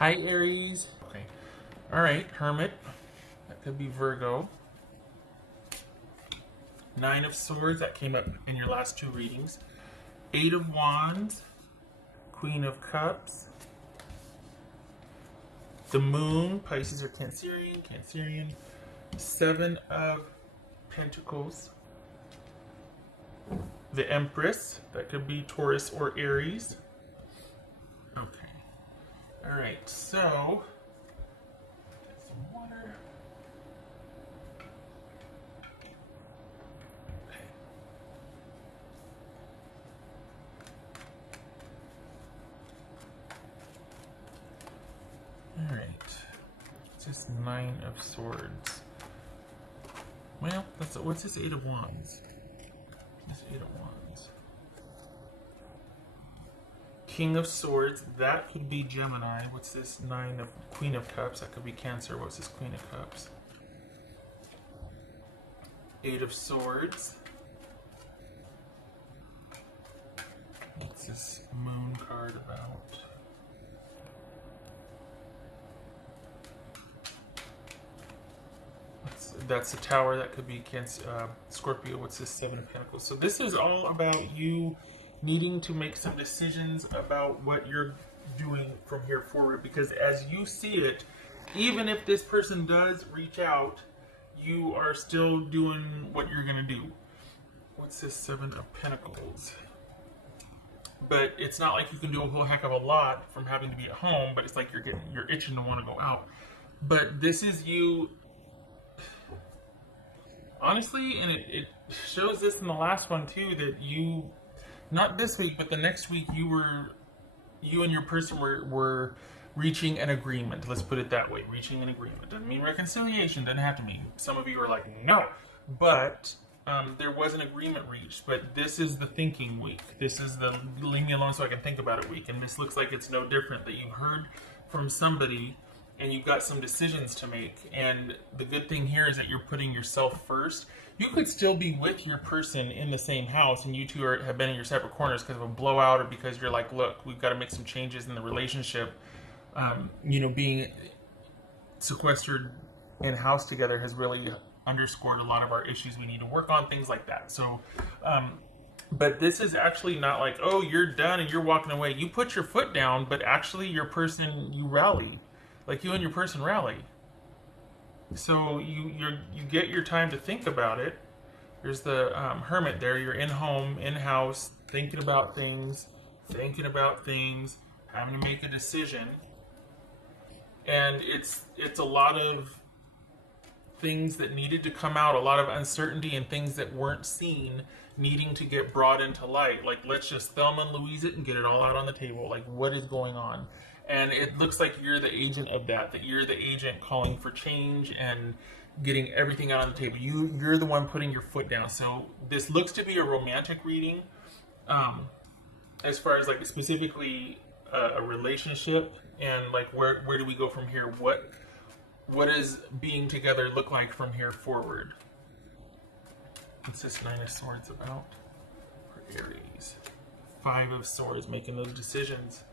Hi, Aries. Okay. All right, Hermit. That could be Virgo. Nine of Swords. That came up in your last two readings. Eight of Wands. Queen of Cups. The Moon. Pisces or Cancerian. Cancerian. Seven of Pentacles. The Empress. That could be Taurus or Aries. Okay. All right, so get some water. Okay. All right. It's just Nine of Swords. Well, what's this Eight of Wands? This Eight of Wands. King of Swords, that could be Gemini. What's this Queen of Cups? That could be Cancer. What's this Queen of Cups? Eight of Swords. What's this Moon card about? That's the Tower. That could be Cancer, Scorpio. What's this Seven of Pentacles? So this is all about you needing to make some decisions about what you're doing from here forward, because as you see it, even if this person does reach out, you are still doing what you're going to do. What's this Seven of Pentacles? But it's not like you can do a whole heck of a lot from having to be at home, but it's like you're itching to want to go out. But this is you, honestly, and it shows this in the last one too, that you, not this week, but the next week, you and your person were reaching an agreement. Let's put it that way. Reaching an agreement. Doesn't mean reconciliation. Doesn't have to mean. Some of you are like, no. But there was an agreement reached. But this is the thinking week. This is the leave me alone so I can think about it week. And this looks like it's no different. That you've heard from somebody and you've got some decisions to make. And the good thing here is that you're putting yourself first. You could still be with your person in the same house and you two have been in your separate corners because of a blowout, or because you're like, look, we've got to make some changes in the relationship. Being sequestered in house together has really underscored a lot of our issues we need to work on, things like that. So, but this is actually not like, oh, you're done and you're walking away. You put your foot down, but actually your person, you rally. Like you and your person rally. So you get your time to think about it. There's the Hermit there. You're in home, in house, thinking about things, having to make a decision. And it's a lot of things that needed to come out, a lot of uncertainty and things that weren't seen needing to get brought into light. Like, let's just Thelma and Louise it and get it all out on the table. Like, what is going on? And it looks like you're the agent of that you're the agent calling for change and getting everything out on the table. You're the one putting your foot down. So this looks to be a romantic reading, as far as like specifically a relationship, and like where do we go from here? What does being together look like from here forward? What's this Nine of Swords about for Aries? Five of Swords, making those decisions.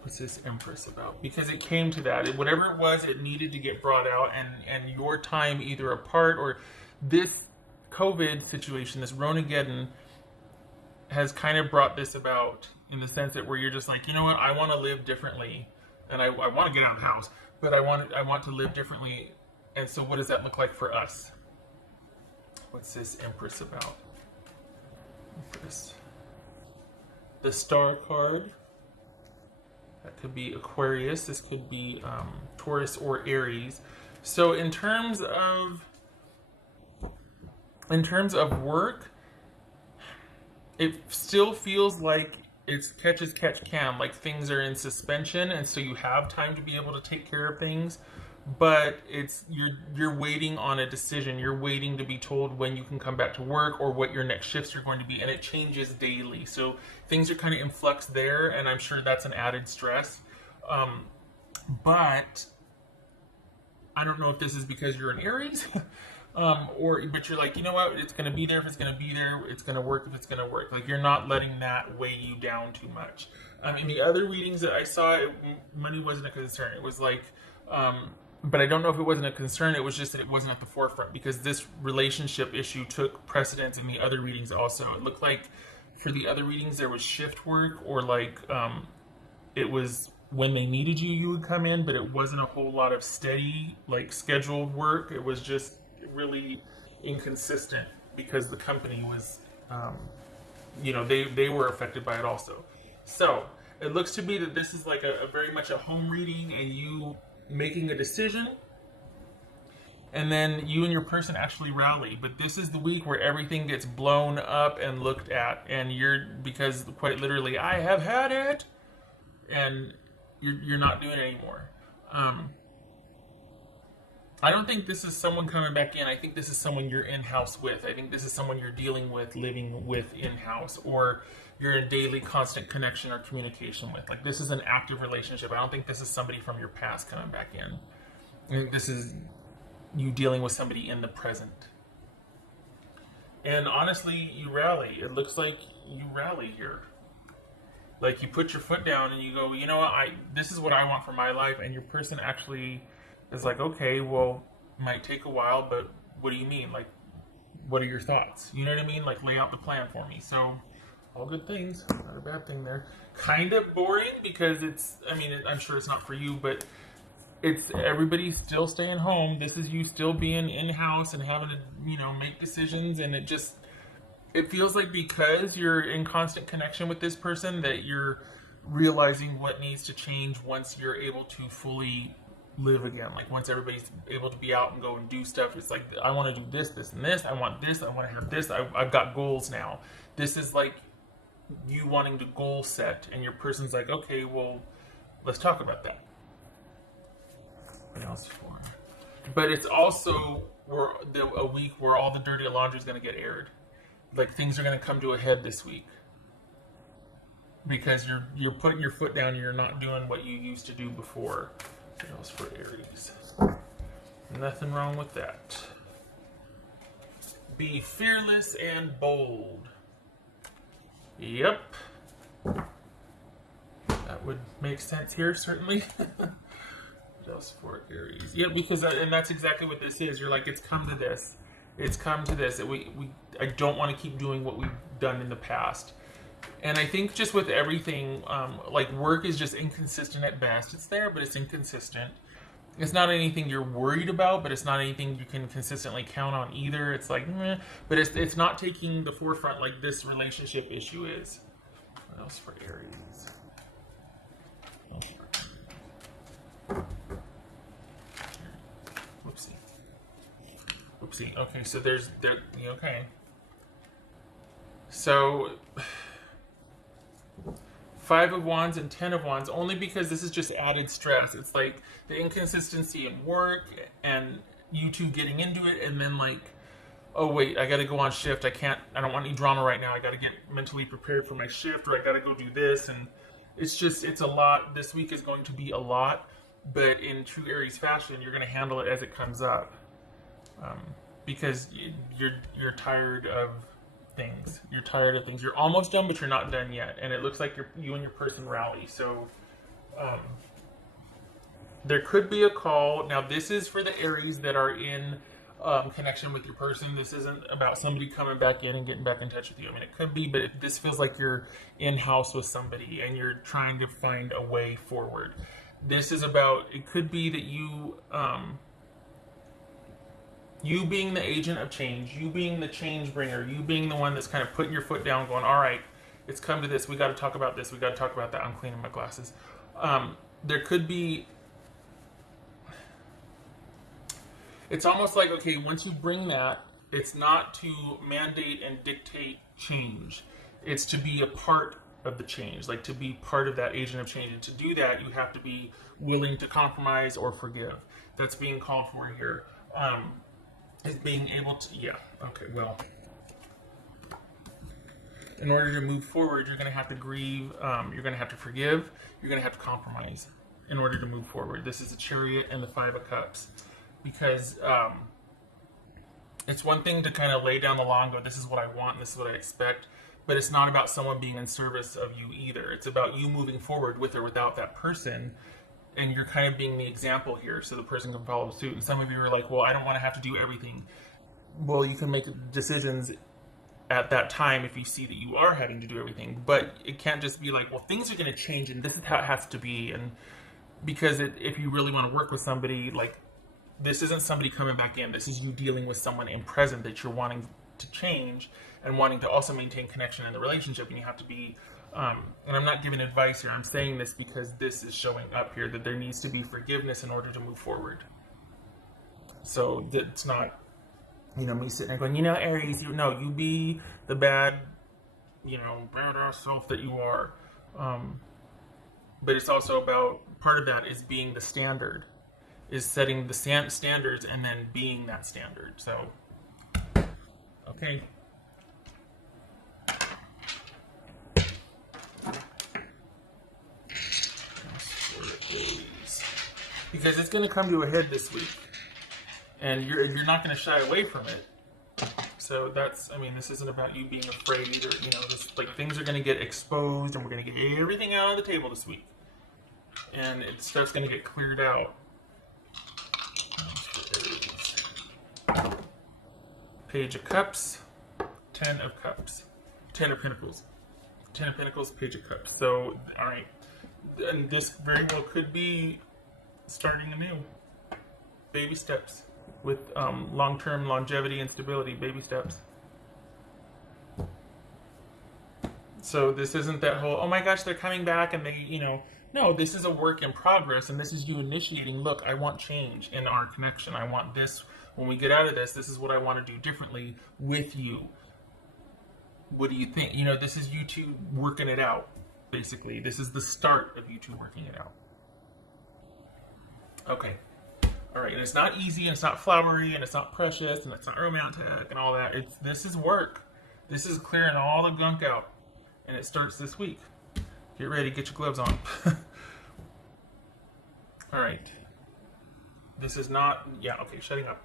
What's this Empress about? Because it came to that. Whatever it was, it needed to get brought out, and your time either apart or this COVID situation, this Ronageddon, has kind of brought this about in the sense that where you're just like, you know what, I want to live differently, and I want to get out of the house, but I want to live differently, and so what does that look like for us? What's this Empress about? Empress. The Star card. That could be Aquarius. This could be Taurus or Aries. So in terms of work, it still feels like it's catch as catch can. Like things are in suspension, and so you have time to be able to take care of things. But you're waiting on a decision. You're waiting to be told when you can come back to work or what your next shifts are going to be, and it changes daily. So things are kind of in flux there, and I'm sure that's an added stress. But I don't know if this is because you're an Aries, But you're like, you know what, it's going to be there if it's going to be there, it's going to work if it's going to work. Like, you're not letting that weigh you down too much. In the other readings that I saw, money wasn't a concern. It was like, but I don't know if it wasn't a concern, it was just that it wasn't at the forefront, because this relationship issue took precedence in the other readings also. It looked like for the other readings there was shift work, or like, it was when they needed you, you would come in, but it wasn't a whole lot of steady, like, scheduled work. It was just really inconsistent because the company was, they were affected by it also. So it looks to me that this is like a very much a home reading, and you making a decision, and then you and your person actually rally. But this is the week where everything gets blown up and looked at, and because quite literally, I have had it, and you're not doing it anymore. I don't think this is someone coming back in. I think this is someone you're in-house with. I think this is someone you're dealing with, living with in-house, or you're in daily constant connection or communication with. Like, this is an active relationship. I don't think this is somebody from your past coming back in. I think this is you dealing with somebody in the present. And honestly, you rally. It looks like you rally here. Like, you put your foot down and you go, you know what, this is what I want for my life, and your person actually is like, okay, well, it might take a while, but what do you mean? Like, what are your thoughts? You know what I mean? Like, lay out the plan for me. So, all good things. Not a bad thing there. Kind of boring, because I'm sure it's not for you, but it's everybody still staying home. This is you still being in-house and having to, make decisions, and it feels like because you're in constant connection with this person that you're realizing what needs to change once you're able to fully live again. Like, once everybody's able to be out and go and do stuff, it's like, I want to do this, this, and this. I want this. I want to have this. I've got goals now. This is like you wanting to goal set, and your person's like, okay, well, let's talk about that. What else for? But it's also a week where all the dirty laundry is going to get aired. Like, things are going to come to a head this week, because you're putting your foot down and you're not doing what you used to do before. What else for Aries? Nothing wrong with that. Be fearless and bold. Yep. That would make sense here, certainly. What else for Aries? Yeah, because and that's exactly what this is. You're like, it's come to this. It's come to this. I don't want to keep doing what we've done in the past. And I think just with everything, like, work is just inconsistent at best. It's there, but it's inconsistent. It's not anything you're worried about, but it's not anything you can consistently count on either. It's like, meh, but it's not taking the forefront like this relationship issue is. What else for Aries? Whoopsie. Okay, so okay. So 5 of Wands and 10 of Wands, only because this is just added stress. It's like the inconsistency in work and you two getting into it, and then like, oh wait, I gotta go on shift. I don't want any drama right now. I gotta get mentally prepared for my shift, or I gotta go do this. And it's a lot. This week is going to be a lot, but in true Aries fashion, you're gonna handle it as it comes up. Because you're tired of things. You're tired of things. You're almost done, but you're not done yet. And it looks like you and your person rally. So there could be a call. Now, this is for the Aries that are in connection with your person. This isn't about somebody coming back in and getting back in touch with you. I mean, it could be, but this feels like you're in-house with somebody and you're trying to find a way forward. This is about, it could be that you being the agent of change, you being the change bringer, you being the one that's kind of putting your foot down going, all right, it's come to this, we got to talk about this, we got to talk about that, I'm cleaning my glasses. There could be, it's almost like, okay, once you bring that, it's not to mandate and dictate change. It's to be a part of the change, like to be part of that agent of change. And to do that, you have to be willing to compromise or forgive. That's being called for here. Is being able to, in order to move forward, you're going to have to grieve, you're going to have to forgive, you're going to have to compromise in order to move forward. This is the Chariot and the 5 of Cups, because It's one thing to kind of lay down the law and go, this is what I want, this is what I expect, but it's not about someone being in service of you either. It's about you moving forward with or without that person, and you're kind of being the example here so the person can follow suit. And some of you are like, well, I don't want to have to do everything. Well, you can make decisions at that time if you see that you are having to do everything, but it can't just be like, well, things are going to change and this is how it has to be. And because if you really want to work with somebody, like, this isn't somebody coming back in, this is you dealing with someone in present that you're wanting to change and wanting to also maintain connection in the relationship. And you have to be and I'm not giving advice here, I'm saying this because this is showing up here, that there needs to be forgiveness in order to move forward. So it's not, me sitting there going, Aries, you be the bad, badass self that you are. But it's also about, part of that is being the standard, is setting the standards and then being that standard. So, okay. Because it's going to come to a head this week, and you're not going to shy away from it. So this isn't about you being afraid, or just like, things are going to get exposed, and we're going to get everything out on the table this week, and stuff's going to get cleared out. Page of Cups, 10 of Cups, 10 of Pentacles, 10 of Pentacles, Page of Cups. So, all right, and this very well could be starting anew. Baby steps with long-term longevity and stability. Baby steps. So this isn't that whole, oh my gosh, they're coming back and they, no, this is a work in progress, and this is you initiating, look, I want change in our connection. I want this. When we get out of this is what I want to do differently with you. What do you think? This is you two working it out, basically. This is the start of you two working it out. Okay. All right. And it's not easy, and it's not flowery, and it's not precious, and it's not romantic, and all that. This is work. This is clearing all the gunk out. And it starts this week. Get ready. Get your gloves on. All right. This is not... Yeah, okay. Shutting up.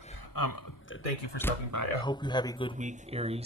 Thank you for stopping by. I hope you have a good week, Aries.